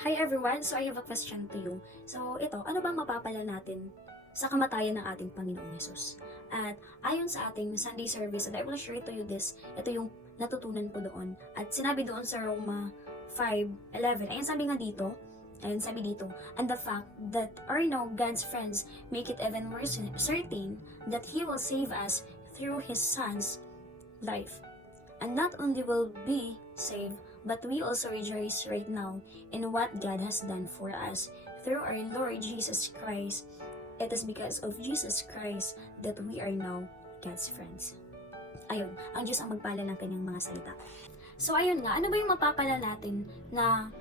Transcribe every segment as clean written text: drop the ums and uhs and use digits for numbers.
Hi everyone! So I have a question to you. So ito, ano bang mapapala natin sa kamatayan ng ating Panginoong Yesus? At ayon sa ating Sunday service, and I will share to you this, ito yung natutunan ko doon. At sinabi doon sa Roma 5:11, ayun sabi nga dito, ayun sabi dito, and the fact that are now God's friends make it even more certain that He will save us through His Son's life. And not only will be saved, but we also rejoice right now in what God has done for us through our Lord Jesus Christ. It is because of Jesus Christ that we are now God's friends. Ayun, ang Diyos ang magpala ng kanyang mga salita. So ayun nga, ano ba yung mapapala natin na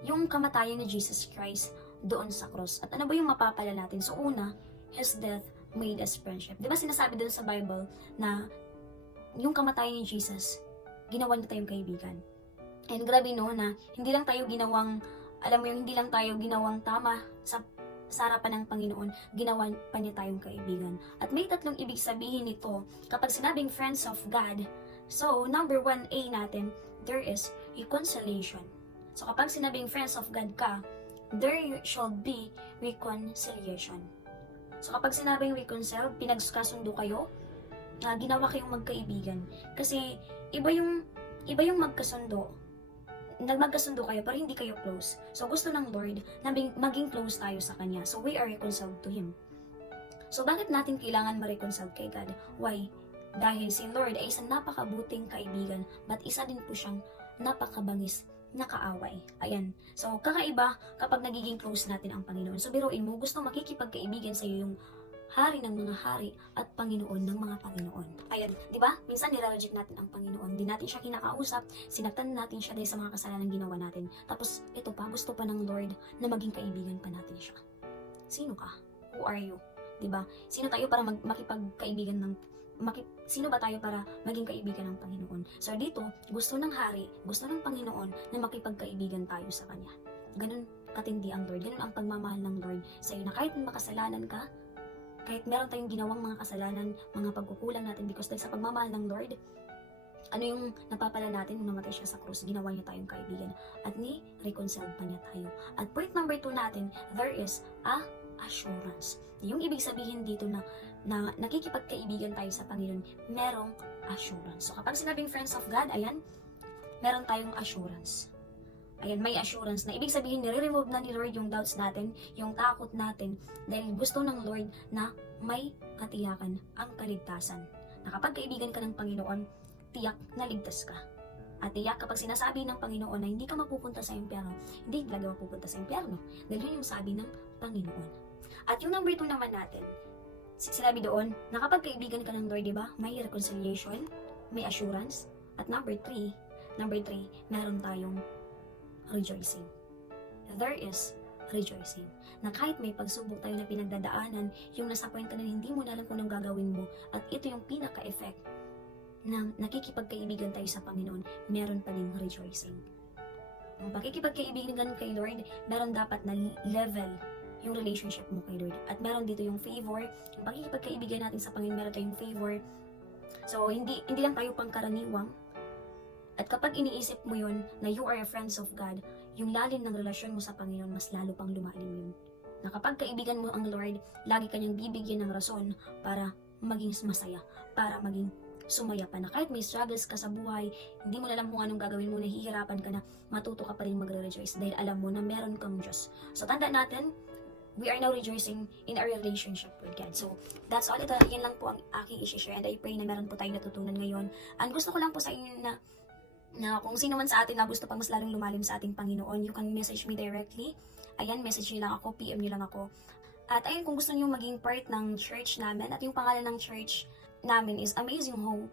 yung kamatayan ni Jesus Christ doon sa cross? At ano ba yung mapapala natin? So una, His death made us friendship. Di ba sinasabi doon sa Bible na yung kamatayan ni Jesus, ginawa niya tayong kaibigan. And grabe no, na hindi lang tayo ginawang, alam mo yung hindi lang tayo ginawang tama sa harapan ng Panginoon, ginawa pa niya tayong kaibigan. At may tatlong ibig sabihin nito kapag sinabing friends of God. So, number 1A natin, there is reconciliation. So, kapag sinabing friends of God ka, there should be reconciliation. So, kapag sinabing reconcile, pinagkasundo kayo, ginawa kayong magkaibigan. Kasi iba yung magkasundo. Magkasundo kayo pero hindi kayo close. So gusto ng Lord na maging close tayo sa Kanya. So we are reconciled to Him. So bakit natin kailangan ma-reconcile kay God? Why? Dahil si Lord ay isang napakabuting kaibigan, but isa din po siyang napakabangis na kaaway. Ayan. So kakaiba kapag nagiging close natin ang Panginoon. So biruin mo, gusto makikipagkaibigan sa iyo yung Hari ng mga hari at Panginoon ng mga Panginoon. Ayan, di ba? Minsan nire-reject natin ang Panginoon. Di natin siya kinakausap, sinaktan natin siya dahil sa mga kasalanan ginawa natin. Tapos, ito pa, gusto pa ng Lord na maging kaibigan pa natin siya. Sino ka? Who are you? Di ba? Sino tayo para makipagkaibigan ng sino ba tayo para maging kaibigan ng Panginoon? So dito, gusto ng hari, gusto ng Panginoon na makipagkaibigan tayo sa Kanya. Ganun katindi ang Lord. Ganun ang pagmamahal ng Lord sa iyo na kahit makasalanan ka, kahit meron tayong ginawang mga kasalanan, mga pagkukulang natin because dahil sa pagmamahal ng Lord, ano yung napapala natin nung namatay siya sa krus, ginawa niya tayong kaibigan at ni-reconcile pa niya tayo. At point number 2 natin, there is a assurance. Yung ibig sabihin dito na nakikipagkaibigan tayo sa Panginoon, merong assurance. So kapag sinabing friends of God, ayan, meron tayong assurance. Ayan, may assurance na ibig sabihin nire-remove na ni Lord yung doubts natin, yung takot natin, dahil gusto ng Lord na may katiyakan ang kaligtasan. Na kapag kaibigan ka ng Panginoon, tiyak na ligtas ka. At tiyak kapag sinasabi ng Panginoon na hindi ka mapupunta sa impyerno, hindi talaga mapupunta sa impyerno. Dahil yun yung sabi ng Panginoon. At yung number 2 naman natin, sinabi doon, na kapag kaibigan ka ng Lord, diba, may reconciliation, may assurance. At number 3, meron tayong rejoicing. There is rejoicing. Na kahit may pagsubok tayo na pinagdadaanan, yung nasa point ka na hindi mo na alam kung anong gagawin mo, at ito yung pinaka-effect ng nakikipagkaibigan tayo sa Panginoon, meron pa din rejoicing. Ang pakikipagkaibigan kay Lord, meron dapat na level yung relationship mo kay Lord. At meron dito yung favor, yung pakikipagkaibigan natin sa Panginoon, meron tayong favor. So, hindi lang tayo pangkaraniwang. At kapag iniisip mo yun, na you are a friends of God, yung lalim ng relasyon mo sa Panginoon, mas lalo pang lumalim yun. Na kapag kaibigan mo ang Lord, lagi kanyang bibigyan ng rason para maging masaya, para maging sumaya pa na kahit may struggles ka sa buhay, hindi mo na alam kung anong gagawin mo, nahihirapan ka na, matuto ka pa rin magre-rejoice dahil alam mo na meron kang Diyos. So tanda natin, we are now rejoicing in our relationship with God. So, that's all. Yan lang po ang aking i-share and I pray na meron po tayong natutunan ngayon. And gusto ko lang po sa inyo na kung sino man sa atin na gusto pang mas lalong lumalim sa ating Panginoon, you can message me directly. Ayan, message nyo lang ako, PM nyo lang ako. At ayun, kung gusto nyo maging part ng church namin, at yung pangalan ng church namin is Amazing Hope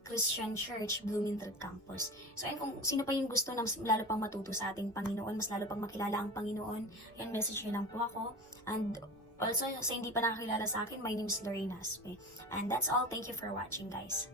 Christian Church, Bloomington Campus. So ayun, kung sino pa yung gusto na mas lalo pang matuto sa ating Panginoon, mas lalo pang makilala ang Panginoon, ayan, message nyo lang po ako. And also, sa hindi pa nakakilala sa akin, my name is Lorraine Haspe. And that's all. Thank you for watching, guys.